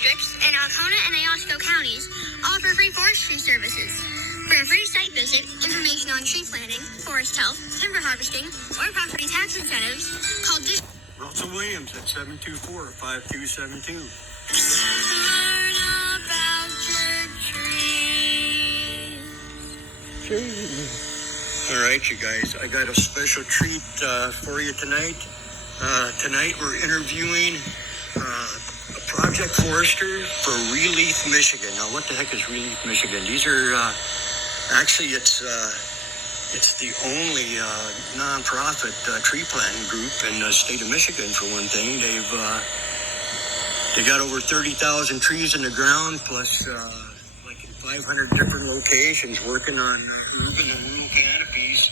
districts in Alcona and Iosco counties offer free forestry services. For a free site visit, information on tree planting, forest health, timber harvesting, or property tax incentives, call Russell Williams at 724-5272. Learn about your trees. All right, you guys, I got a special treat for you tonight. Tonight we're interviewing a project forester for ReLeaf Michigan. Now, what the heck is ReLeaf Michigan? These are actually it's the only nonprofit tree planting group in the state of Michigan. For one thing, they got over 30,000 trees in the ground, plus like in 500 different locations, working on urban and rural canopies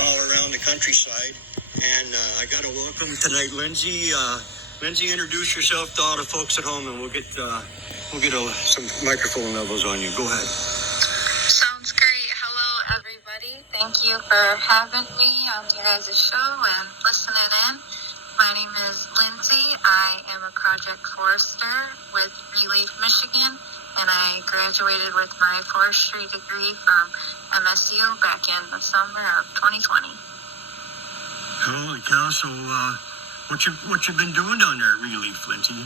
all around the countryside. And I got to welcome tonight Lindsay. Lindsay, introduce yourself to all the folks at home, and we'll get some microphone levels on you. Go ahead. Sounds great. Hello, everybody. Thank you for having me on your guys' show and listening in. My name is Lindsay. I am a project forester with ReLeaf Michigan, and I graduated with my forestry degree from MSU back in the summer of 2020. Holy cow! So, what you been doing down there at ReLeaf, Lindsay?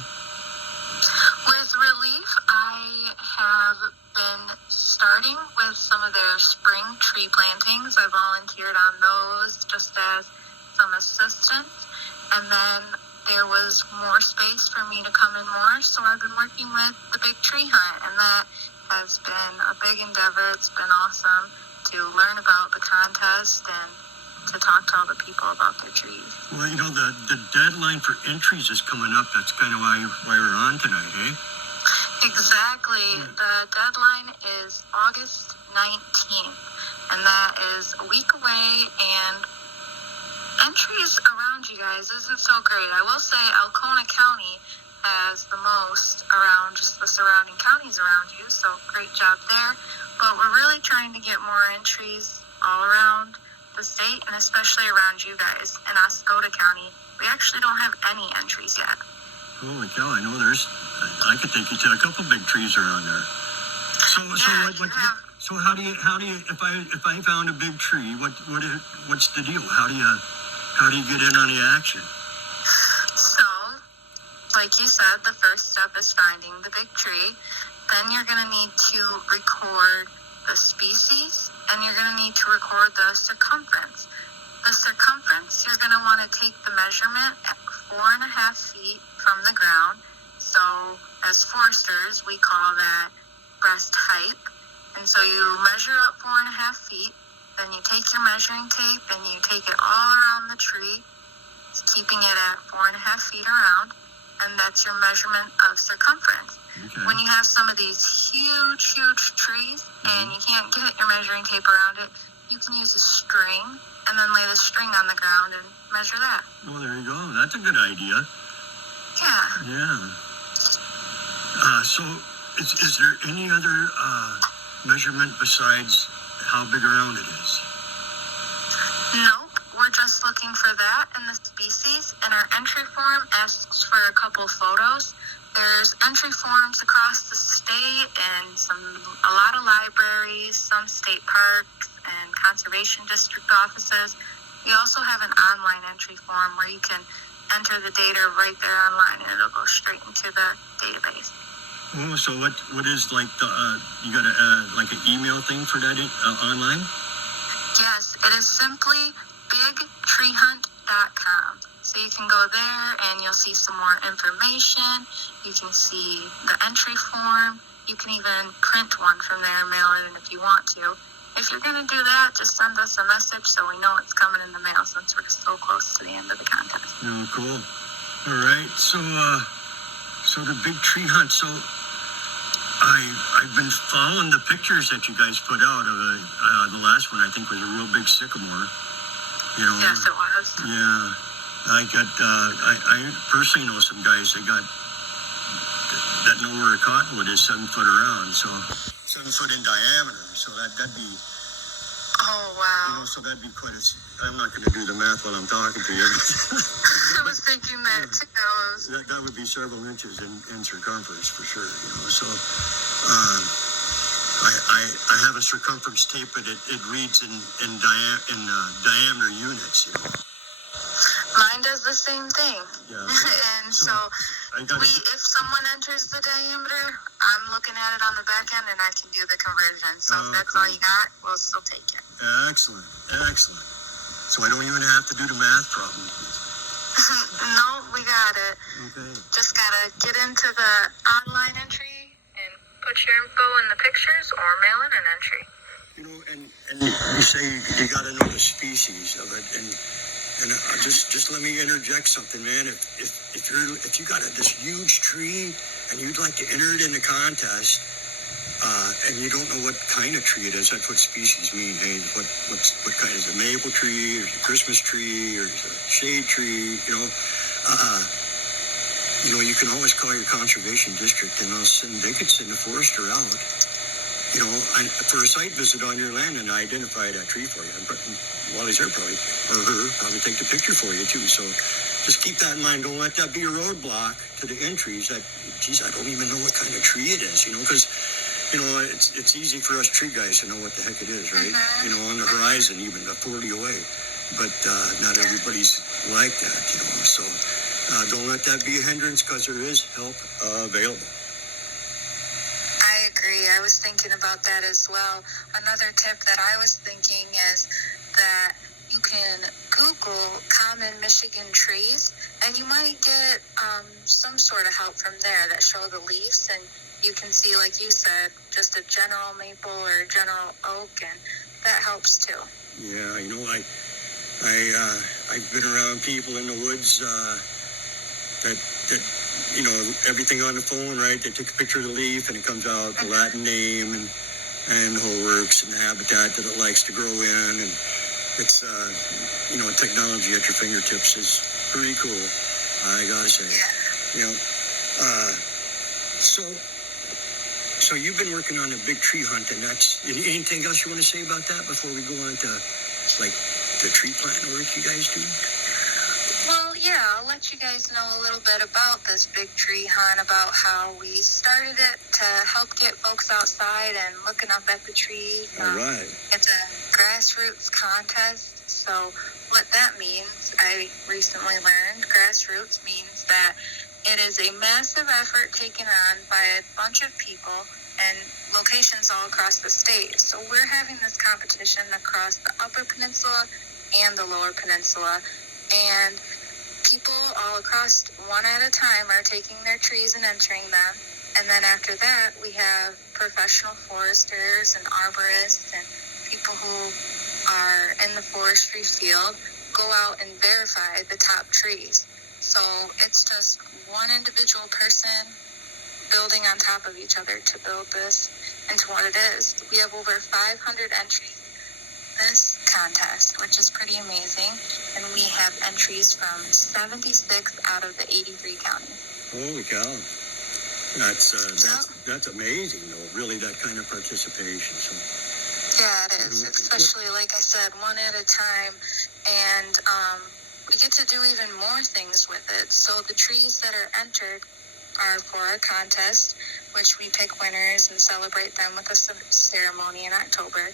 With ReLeaf, I have been starting with some of their spring tree plantings. I volunteered on those just as some assistance, and then there was more space for me to come in more, so I've been working with the big tree hunt, and that has been a big endeavor. It's been awesome to learn about the contest and to talk to all the people about their trees. Well, you know, the deadline for entries is coming up. That's kind of why we're on tonight, eh? Exactly. Yeah. The deadline is August 19th, and that is a week away, and entries around you guys isn't so great. I will say Alcona County has the most around just the surrounding counties around you, so great job there. But we're really trying to get more entries all around the state, and especially around you guys. In Oscoda County, we actually don't have any entries yet. Holy cow, I know I could think you to a couple big trees around there. So how do you, if I found a big tree, what's the deal? How do you get in on the action? So, like you said, the first step is finding the big tree. Then you're going to need to record the species, and you're going to need to record the circumference. The circumference, you're going to want to take the measurement at 4.5 feet from the ground. So, as foresters, we call that breast height. And so you measure up 4.5 feet, then you take your measuring tape and you take it all around the tree, keeping it at 4.5 feet around, and that's your measurement of circumference. Okay. When you have some of these huge trees and you can't get your measuring tape around it, you can use a string and then lay the string on the ground and measure that. Well, there you go. That's a good idea. Yeah. So, is there any other measurement besides how big around it is? Nope. We're just looking for that and the species, and our entry form asks for a couple photos. There's entry forms across the state and a lot of libraries, some state parks and conservation district offices. We also have an online entry form where you can enter the data right there online, and it'll go straight into the database. Oh, so what is like you got like an email thing for that online? Yes, it is simply bigtreehunt.com. So you can go there and you'll see some more information. You can see the entry form. You can even print one from there and mail it in if you want to. If you're going to do that, just send us a message so we know it's coming in the mail, since we're so close to the end of the contest. Oh, cool. All right. So the big tree hunt. So I've been following the pictures that you guys put out of the last one. I think was a real big sycamore. You know. Yes, it was. Yeah. I personally know some guys that know where a cottonwood is 7 foot around, so 7 foot in diameter. So that'd be. Oh wow. You know, so that'd be quite a. I'm not going to do the math while I'm talking to you. It was thinking that too. That would be several inches in circumference for sure. So I have a circumference tape, but it reads in diameter units. Mine does the same thing. Yeah. And so if someone enters the diameter, I'm looking at it on the back end and I can do the conversion. So if that's all you got, we'll still take it. Excellent. So I don't even have to do the math problem. No, we got it. Okay. Just gotta get into the online entry and put your info in the pictures or mail in an entry. And you say you gotta know the species of it, and just let me interject something, man. If you got this huge tree and you'd like to enter it in the contest, and you don't know what kind of tree it is, that's what species mean. Hey, what kind is it? Maple tree, or is it a Christmas tree, or is it a shade tree? You can always call your conservation district, and they could send a forester out. For a site visit on your land and identify that tree for you. But while he's there, probably take the picture for you too. So just keep that in mind. Don't let that be a roadblock to the entries. I don't even know what kind of tree it is. Because it's easy for us tree guys to know what the heck it is, right? On the horizon, even a 40 away. But not everybody's like that. So don't let that be a hindrance, because there is help available. I was thinking about that as well. Another tip that I was thinking is that you can Google common Michigan trees, and you might get some sort of help from there that show the leaves, and you can see, like you said, just a general maple or general oak, and that helps too. Yeah, I've been around people in the woods that everything on the phone, right? They take a picture of the leaf and it comes out the Latin name and the whole works and the habitat that it likes to grow in, and it's technology at your fingertips is pretty cool, I gotta say. So you've been working on a big tree hunt, and that's anything else you want to say about that before we go on to like the tree planting work you guys do? Well, yeah, I'll let you guys know a little bit about this big tree hunt, about how we started it to help get folks outside and looking up at the trees. All right. It's a grassroots contest. So what that means, I recently learned, grassroots means that it is a massive effort taken on by a bunch of people and locations all across the state. So we're having this competition across the Upper Peninsula and the Lower Peninsula. And people all across, one at a time, are taking their trees and entering them. And then after that, we have professional foresters and arborists and people who are in the forestry field go out and verify the top trees. So it's just one individual person building on top of each other to build this into what it is. We have over 500 entries in this contest, which is pretty amazing. And we have entries from 76 out of the 83 counties. Holy cow. That's amazing, though, really, that kind of participation. So. Yeah, it is, especially, like I said, one at a time. And we get to do even more things with it. So the trees that are entered are for our contest, which we pick winners and celebrate them with a ceremony in October.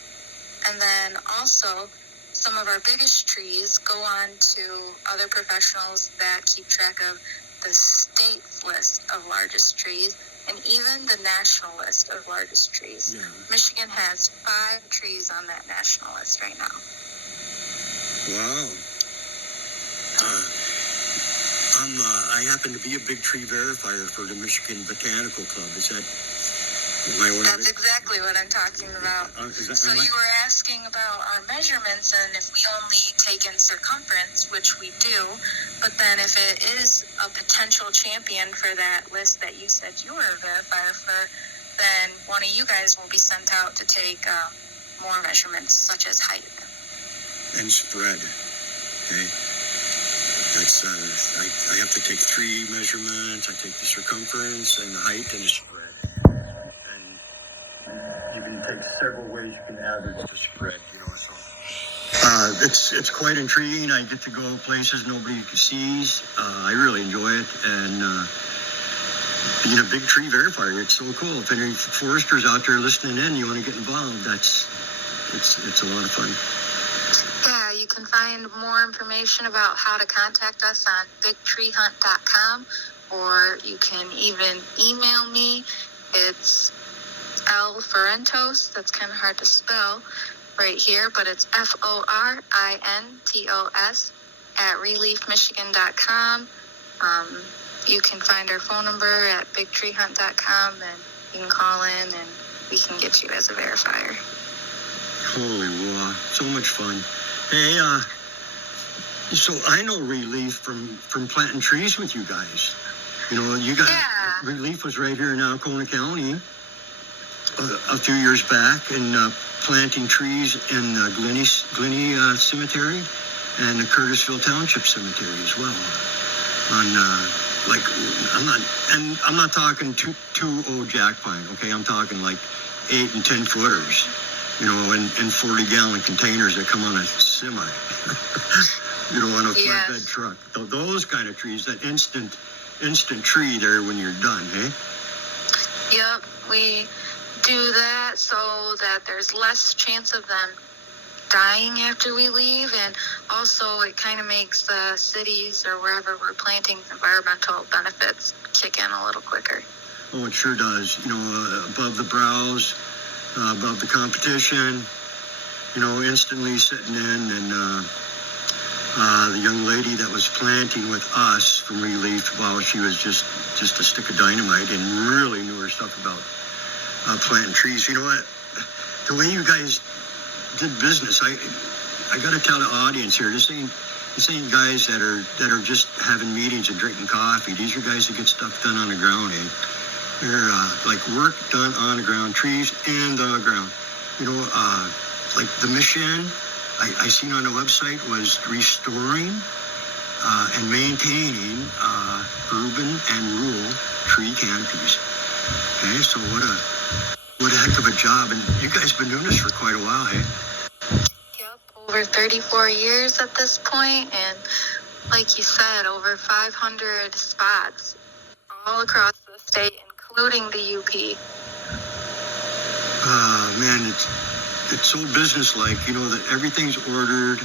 And then also, some of our biggest trees go on to other professionals that keep track of the state's list of largest trees and even the national list of largest trees. Yeah. Michigan has 5 trees on that national list right now. Wow. I happen to be a big tree verifier for the Michigan Botanical Club. Is that... That's exactly what I'm talking about. So you were asking about our measurements and if we only take in circumference, which we do, but then if it is a potential champion for that list that you said you were a verifier for, then one of you guys will be sent out to take more measurements, such as height. And spread. Okay. That's, I have to take 3 measurements. I take the circumference and the height and the spread. You can take several ways you can average the spread, so. It's quite intriguing. I get to go places nobody sees. I really enjoy it, and being a big tree verifier, it's so cool. If any foresters out there listening in, you want to get involved, it's a lot of fun. Yeah, you can find more information about how to contact us on bigtreehunt.com, or you can even email me. It's L Forentos, that's kind of hard to spell right here, but it's FORINTOS @ReLeafMichigan.com. You can find our phone number at bigtreehunt.com, and you can call in and we can get you as a verifier. Holy wow, so much fun. Hey, so I know ReLeaf from planting trees with you guys. You know, you guys, Yeah. ReLeaf was right here in Alcona County a few years back, and planting trees in the Glenny Cemetery and the Curtisville Township Cemetery as well. I'm not talking two old jack pine. Okay, I'm talking like 8 and 10 footers. You know, in 40-gallon containers that come on a semi. You know, on a flatbed truck. Those kind of trees, that instant tree there when you're done, hey? Yep, we do that so that there's less chance of them dying after we leave, and also it kind of makes the cities or wherever we're planting environmental benefits kick in a little quicker. Oh, it sure does. You know, above the brows, above the competition, you know, instantly sitting in, and the young lady that was planting with us from ReLeaf, well, she was just a stick of dynamite and really knew her stuff about planting trees. You know what? The way you guys did business, I got to tell the audience here, this ain't guys that are just having meetings and drinking coffee. These are guys that get stuff done on the ground, eh? They're like work done on the ground, trees in the ground. You know, like the mission I seen on the website was restoring and maintaining urban and rural tree canopies. Okay, so what a heck of a job. And you guys been doing this for quite a while, hey? Yep, over 34 years at this point, and like you said, over 500 spots all across the state, including the UP. Man, it's so businesslike, you know, that everything's ordered.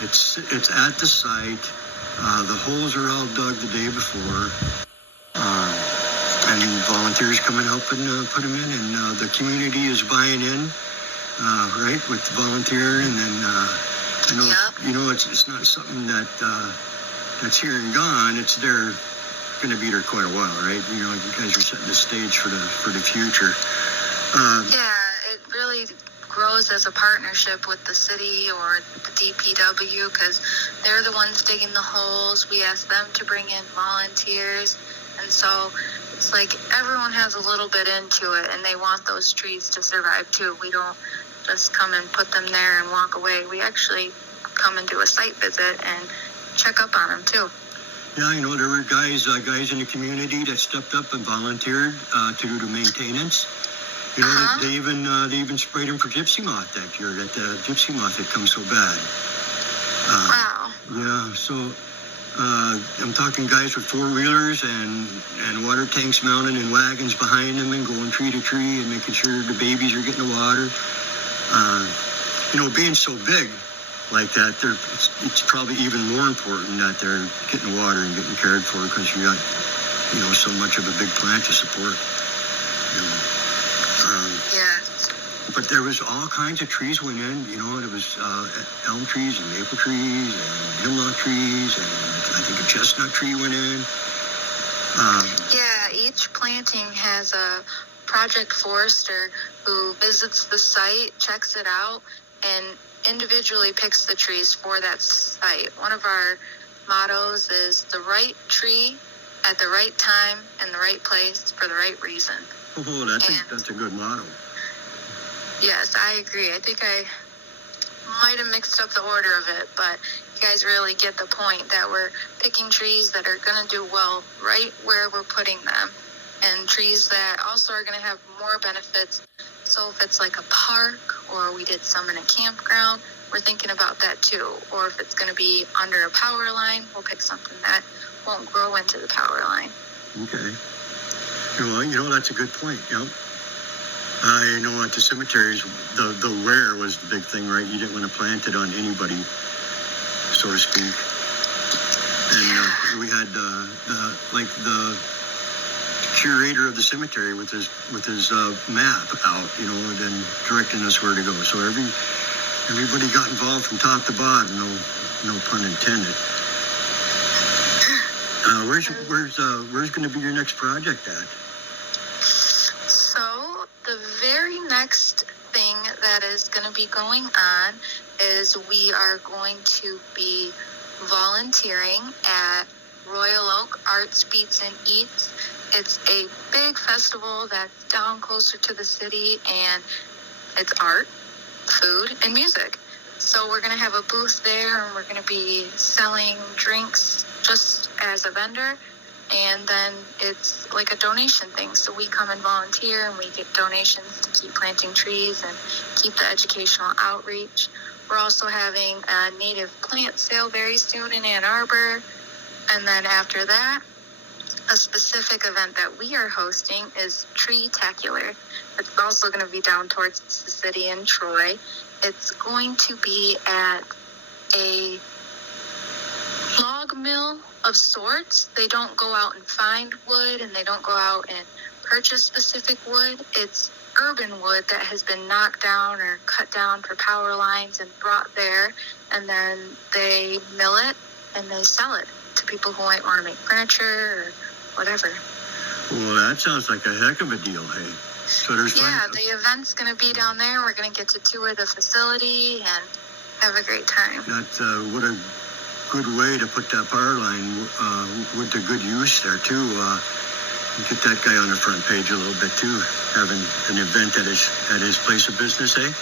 It's at the site. The holes are all dug the day before. And volunteers come and help and put them in, and the community is buying in, right, with the volunteer, and then you know, it's not something that's here and gone. It's there, going to be there quite a while, right? You know, you guys are setting the stage for the future. Yeah, it really grows as a partnership with the city or the DPW, because they're the ones digging the holes. We ask them to bring in volunteers, and so it's like everyone has a little bit into it, and they want those trees to survive too. We don't just come and put them there and walk away. We actually come and do a site visit and check up on them too. Yeah, you know, there were guys in the community that stepped up and volunteered to do the maintenance. You know, they even sprayed them for gypsy moth that year. That gypsy moth had come so bad. Wow. Yeah, so I'm talking guys with four-wheelers and water tanks mounted in wagons behind them and going tree to tree and making sure the babies are getting the water. You know, being so big like that, it's probably even more important that they're getting the water and getting cared for, because you got, you know, so much of a big plant to support. You know. But there was all kinds of trees went in, you know, there was elm trees and maple trees and hemlock trees, and I think a chestnut tree went in. Yeah, each planting has a project forester who visits the site, checks it out, and individually picks the trees for that site. One of our mottos is the right tree at the right time in the right place for the right reason. Oh, that's a good motto. Yes, I agree. I think I might have mixed up the order of it, but you guys really get the point that we're picking trees that are going to do well right where we're putting them, and trees that also are going to have more benefits. So if it's like a park or we did some in a campground, we're thinking about that too. Or if it's going to be under a power line, we'll pick something that won't grow into the power line. Okay. Well, that's a good point. Yep. I know at the cemeteries, the where was the big thing, right? You didn't want to plant it on anybody, so to speak. And we had the curator of the cemetery with his map out, and then directing us where to go. So everybody got involved from top to bottom. No pun intended. Where's going to be your next project at? So the very next thing that is going to be going on is we are going to be volunteering at Royal Oak Arts, Beats, and Eats. It's a big festival that's down closer to the city, and it's art, food, and music. So we're going to have a booth there, and we're going to be selling drinks just as a vendor. And then it's like a donation thing. So we come and volunteer, and we get donations to keep planting trees and keep the educational outreach. We're also having a native plant sale very soon in Ann Arbor. And then after that, a specific event that we are hosting is Tree-tacular. It's also going to be down towards the city in Troy. It's going to be at a log mill of sorts. They don't go out and find wood, and they don't go out and purchase specific wood. It's urban wood that has been knocked down or cut down for power lines and brought there, and then they mill it and they sell it to people who might want to make furniture or whatever. Well, that sounds like a heck of a deal, hey? So there's the event's going to be down there. We're going to get to tour the facility and have a great time. That's what a good way to put that power line with the good use there too. Get that guy on the front page a little bit too, having an event at his place of business, eh?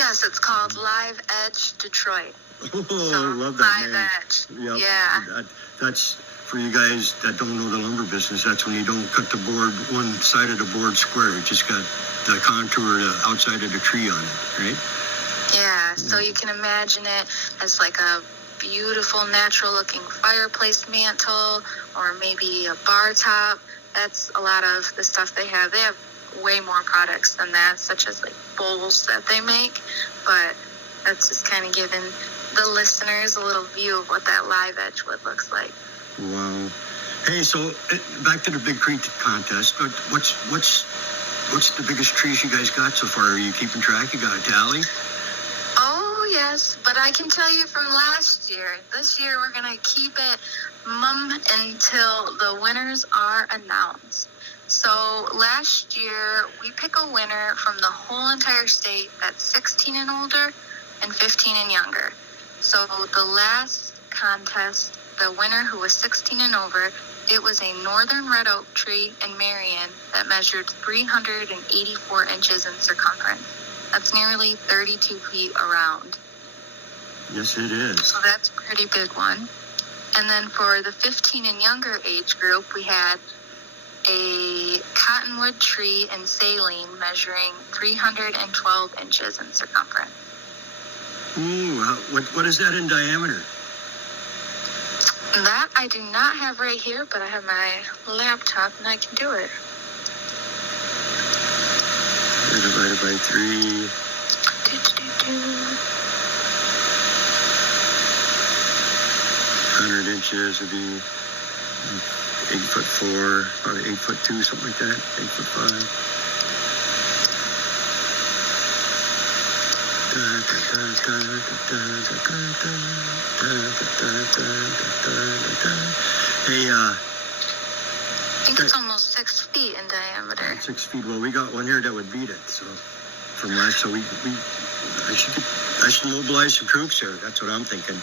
Yes, it's called Live Edge Detroit. Oh, love that Live name. Edge. Yep. Yeah. That's for you guys that don't know the lumber business. That's when you don't cut the board one side of the board square. It just got the contour outside of the tree on it, right? Yeah. So you can imagine it as like a beautiful, natural-looking fireplace mantle, or maybe a bar top. That's a lot of the stuff they have. They have way more products than that, such as like bowls that they make, but that's just kind of giving the listeners a little view of what that live edge wood looks like. Wow. Hey, so back to the Big Tree contest. What's the biggest trees you guys got so far? Are you keeping track? You got a tally? Oh, yes, but I can tell you from last year. This year we're going to keep it mum until the winners are announced. So last year we pick a winner from the whole entire state that's 16 and older and 15 and younger. So the last contest, the winner who was 16 and over, it was a northern red oak tree in Marion that measured 384 inches in circumference. That's nearly 32 feet around. Yes, it is. So that's a pretty big one. And then for the 15 and younger age group, we had a cottonwood tree in Saline measuring 312 inches in circumference. Ooh, what is that in diameter? That I do not have right here, but I have my laptop and I can do it. Divided by 3. 100 inches would be 8'4", probably 8'2", something like that. 8'5". Hey, I think it's almost 6 feet in diameter. 6 feet. Well, we got one here that would beat it. So from last, so I should mobilize some troops here. That's what I'm thinking.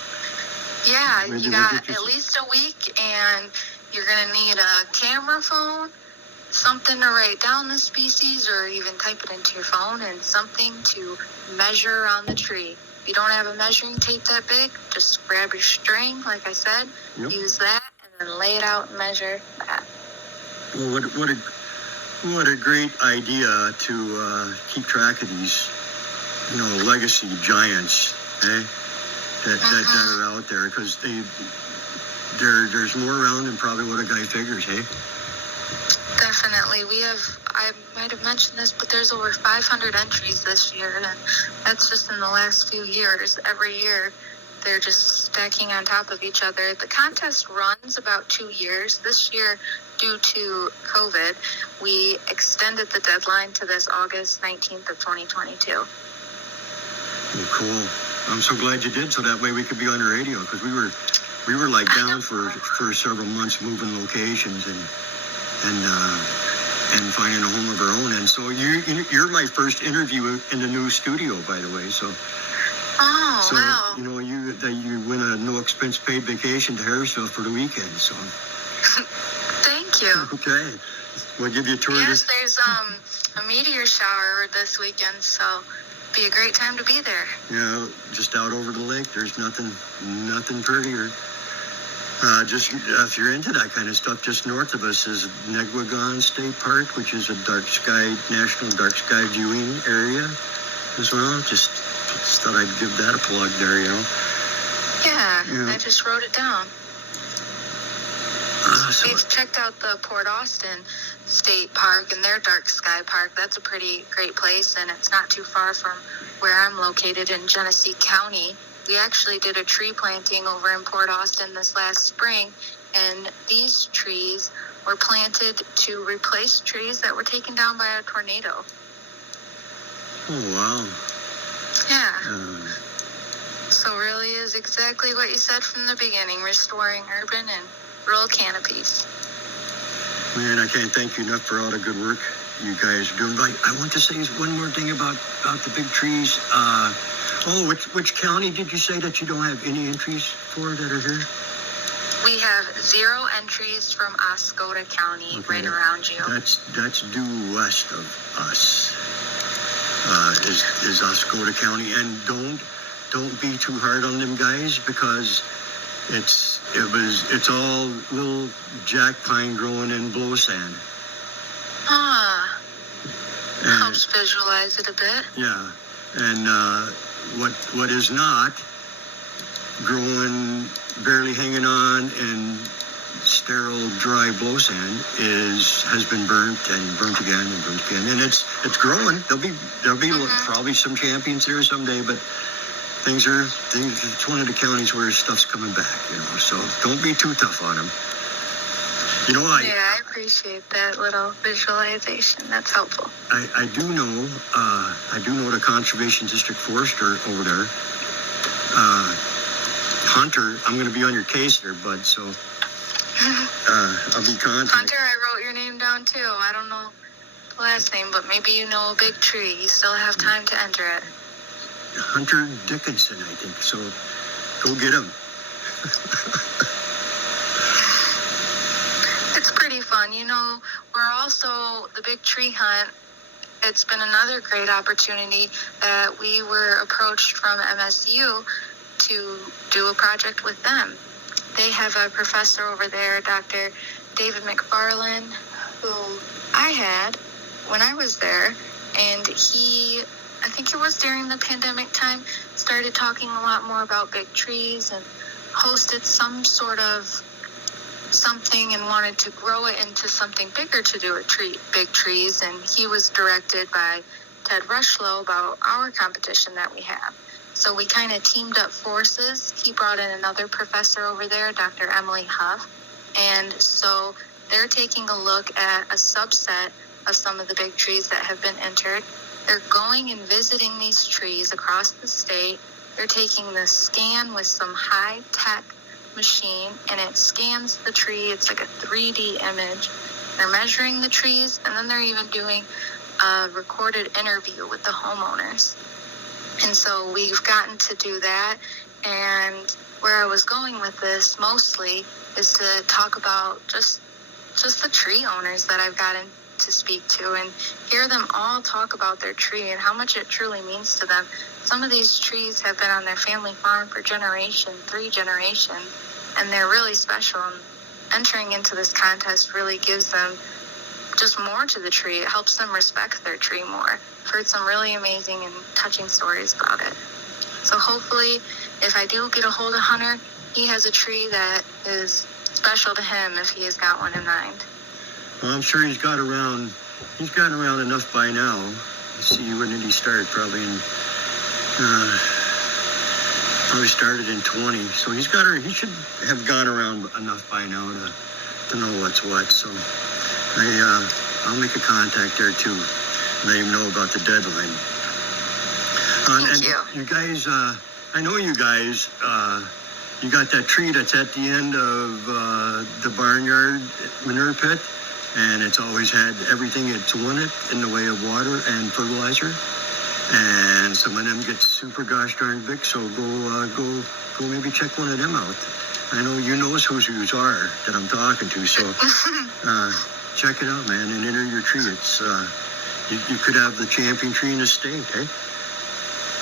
Yeah, Maybe you got at least a week, and you're going to need a camera phone, something to write down the species, or even type it into your phone, and something to measure on the tree. If you don't have a measuring tape that big, just grab your string, like I said, use that, and then lay it out and measure that. Well, what a great idea to keep track of these, legacy giants that are out there, because there's more around than probably what a guy figures, hey? Definitely. I might have mentioned this, but there's over 500 entries this year, and that's just in the last few years. Every year, they're just stacking on top of each other. The contest runs about 2 years. This year, due to COVID, we extended the deadline to this August 19th of 2022. Well, cool. I'm so glad you did, so that way we could be on the radio, because we were like down for several months, moving locations and finding a home of our own. And so you're my first interview in the new studio, by the way. So wow. You know, you win a no expense paid vacation to Harrisville for the weekend. So thank you. Okay, we'll give you a tour. Yes, there's a meteor shower this weekend, so be a great time to be there. Yeah, just out over the lake. There's nothing prettier. Just if you're into that kind of stuff, just north of us is Negwagon State Park, which is a national dark sky viewing area as well. Just thought I'd give that a plug there, you know. Yeah. I just wrote it down. So We've checked out the Port Austin State Park and their dark sky park. That's a pretty great place, and it's not too far from where I'm located in Genesee County. We actually did a tree planting over in Port Austin this last spring, and these trees were planted to replace trees that were taken down by a tornado. Oh, wow. Yeah. So really is exactly what you said from the beginning, restoring urban and rural canopies. Man, I can't thank you enough for all the good work you guys are doing. But I want to say one more thing about the big trees. Which county did you say that you don't have any entries for that are here? We have 0 entries from Oscoda County, Okay. right around you. That's due west of us. Is Oscoda County, and don't be too hard on them guys, because it's all little jack pine growing in blow sand. Helps visualize it a bit. Yeah, and what is not growing, barely hanging on in sterile dry blow sand has been burnt again, and it's growing. There'll be probably some champions there someday, but things it's one of the counties where stuff's coming back, you know, so don't be too tough on them. You know, I appreciate that little visualization. That's helpful. I do know the Conservation District Forester over there, Hunter. I'm going to be on your case there, bud, so I'll be contacting. Hunter, I wrote your name down too. I don't know the last name, but maybe you know a big tree. You still have time to enter it. Hunter Dickinson, I think. So go get him. It's pretty fun. You know, we're also the big tree hunt. It's been another great opportunity that we were approached from MSU to do a project with them. They have a professor over there, Dr. David McFarland, who I had when I was there, and he, I think it was during the pandemic time, started talking a lot more about big trees and hosted some sort of something and wanted to grow it into something bigger to do with big trees. And he was directed by Ted Rushlow about our competition that we have. So we kind of teamed up forces. He brought in another professor over there, Dr. Emily Huff. And so they're taking a look at a subset of some of the big trees that have been entered. They're going and visiting these trees across the state. They're taking this scan with some high-tech machine, and it scans the tree. It's like a 3D image. They're measuring the trees, and then they're even doing a recorded interview with the homeowners. And so we've gotten to do that. And where I was going with this mostly is to talk about just the tree owners that I've gotten to speak to and hear them all talk about their tree and how much it truly means to them. Some of these trees have been on their family farm for 3 generations, and they're really special. And entering into this contest really gives them just more to the tree. It helps them respect their tree more. I've heard some really amazing and touching stories about it. So hopefully, if I do get a hold of Hunter, he has a tree that is special to him if he has got one in mind. Well, I'm sure he's gotten around enough by now. Let's see, when did he start? Probably started in 20. So he should have gone around enough by now to know what's what. So I'll make a contact there too. Let him know about the deadline. Thank you. You guys, I know you guys, you got that tree that's at the end of the barnyard manure pit, and it's always had everything it's wanted in the way of water and fertilizer. And some of them get super gosh darn big, so go maybe check one of them out. I know you know whose are that I'm talking to, so check it out, man, and enter your tree. It's you could have the champion tree in the state, eh?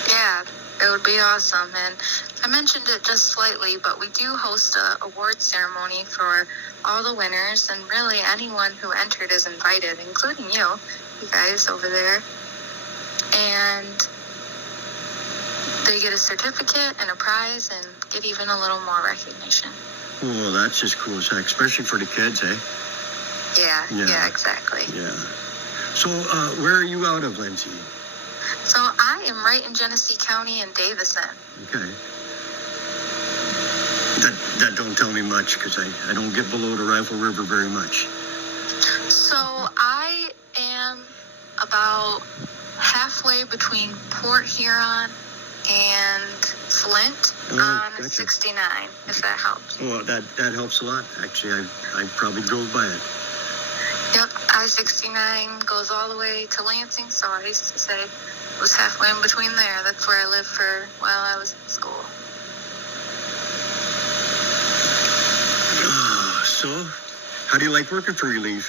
Yeah, it would be awesome. And I mentioned it just slightly, but we do host a award ceremony for all the winners, and really anyone who entered is invited, including you guys over there. And they get a certificate and a prize and get even a little more recognition. Well, that's just cool as heck, especially for the kids, eh? Yeah, exactly. Yeah. So, where are you out of, Lindsay? So I am right in Genesee County in Davison. Okay. That don't tell me much, because I don't get below the Rifle River very much. So I am about halfway between Port Huron and Flint on gotcha. 69, if that helps. Well, that helps a lot. Actually, I probably drove by it. Yep, I-69 goes all the way to Lansing, so I used to say it was halfway in between there. That's where I lived for while I was in school. So, how do you like working for ReLeaf?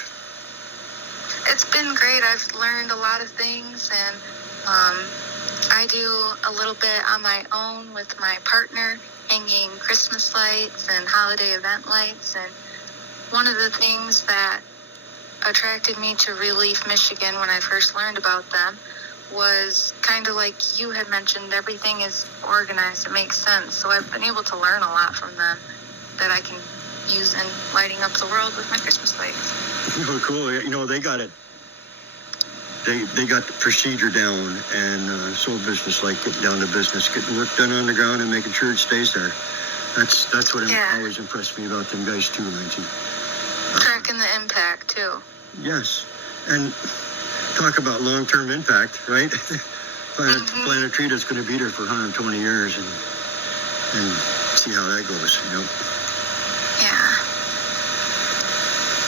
It's been great. I've learned a lot of things, and I do a little bit on my own with my partner, hanging Christmas lights and holiday event lights. And one of the things that attracted me to ReLeaf Michigan when I first learned about them was kind of like you had mentioned, everything is organized, it makes sense. So I've been able to learn a lot from them that I can use in lighting up the world with my Christmas lights. Oh, cool. You know, they got it. They got the procedure down, and so business-like, getting down to business, getting work done on the ground and making sure it stays there. That's what always impressed me about them guys too, Lindsay. Tracking the impact too. Yes, and talk about long-term impact, right? Plant a tree that's going to be there for 120 years, and see how that goes. You know. Yeah.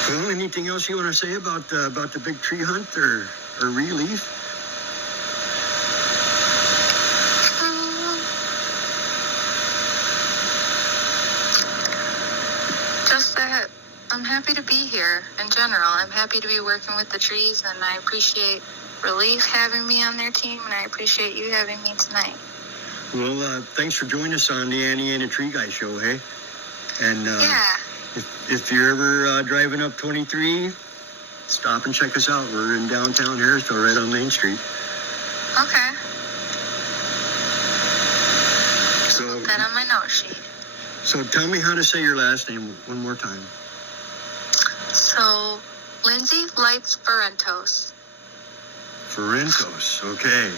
Well, anything else you want to say about the big tree hunt or ReLeaf? Just that I'm happy to be here in general. I'm happy to be working with the trees, and I appreciate ReLeaf having me on their team, and I appreciate you having me tonight. Well, thanks for joining us on the Annie and the Tree Guy show, hey? And yeah. If you're ever driving up 23, stop and check us out. We're in downtown Harrisville, right on Main Street. Okay. So Put that on my note sheet. So tell me how to say your last name one more time. So, Lindsay Lights Ferrentos. Ferrentos, okay.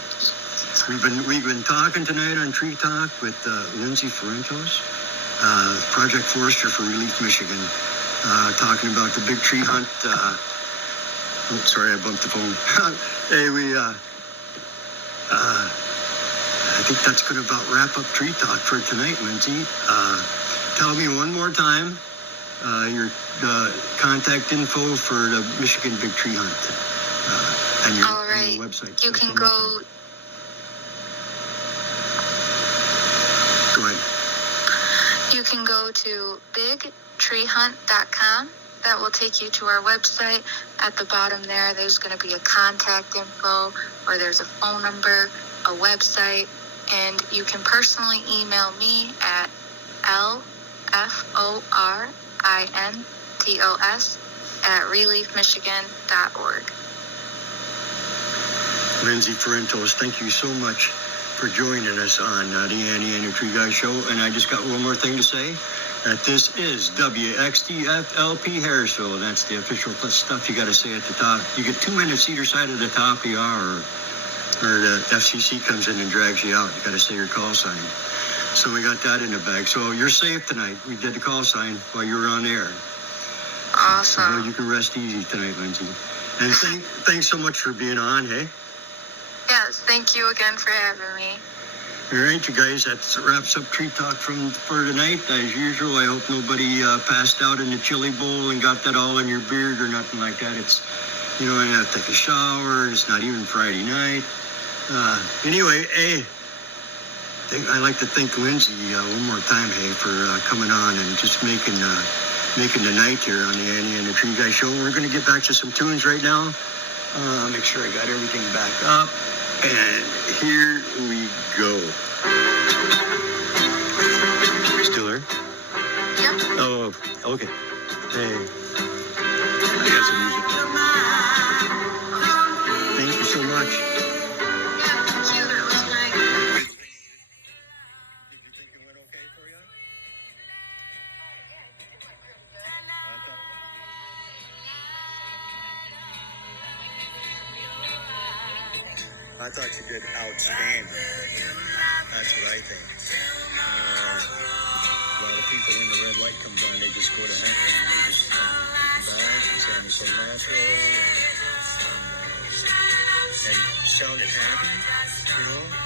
We've been talking tonight on Tree Talk with Lindsay Ferrentos, project forester for ReLeaf Michigan, talking about the big tree hunt. Oh, sorry, I bumped the phone. Hey, I think that's going to about wrap up Tree Talk for tonight, Lindsay. Tell me one more time your contact info for the Michigan Big Tree Hunt and your website. You can go. Go ahead. You can go to bigtreehunt.com. That will take you to our website. At the bottom there's going to be a contact info, or there's a phone number, a website, and you can personally email me at lforintos@releafmichigan.org. Lindsay Ferrentos, thank you so much for joining us on the Annie and the Tree Guy Show. And I just got one more thing to say. That this is WXDFLP Harrisville, and that's the official stuff you got to say at the top. You get 2 minutes either side of the top of the hour, or the FCC comes in and drags you out. You got to say your call sign. So we got that in the bag. So you're safe tonight. We did the call sign while you were on air. Awesome. So you can rest easy tonight, Lindsay. And thanks so much for being on, hey? Yes, thank you again for having me. All right, you guys, that wraps up Tree Talk for tonight. As usual, I hope nobody passed out in the chili bowl and got that all in your beard or nothing like that. It's, you know, I have to take a shower. It's not even Friday night. Anyway, hey, I'd like to thank Lindsay one more time, hey, for coming on and just making the night here on the Annie and the Tree Guy Show. We're going to get back to some tunes right now. Make sure I got everything back up. And here we go. Still there? Yep. Oh, okay. Hey, I got some music. Thank you so much. Yeah, thank you. That was nice. Did you think it went okay for you? I thought you did outstanding. That's what I think. A lot of people when the red light comes on, they just go to heck and they just back and sound so natural and sounded happy, you know.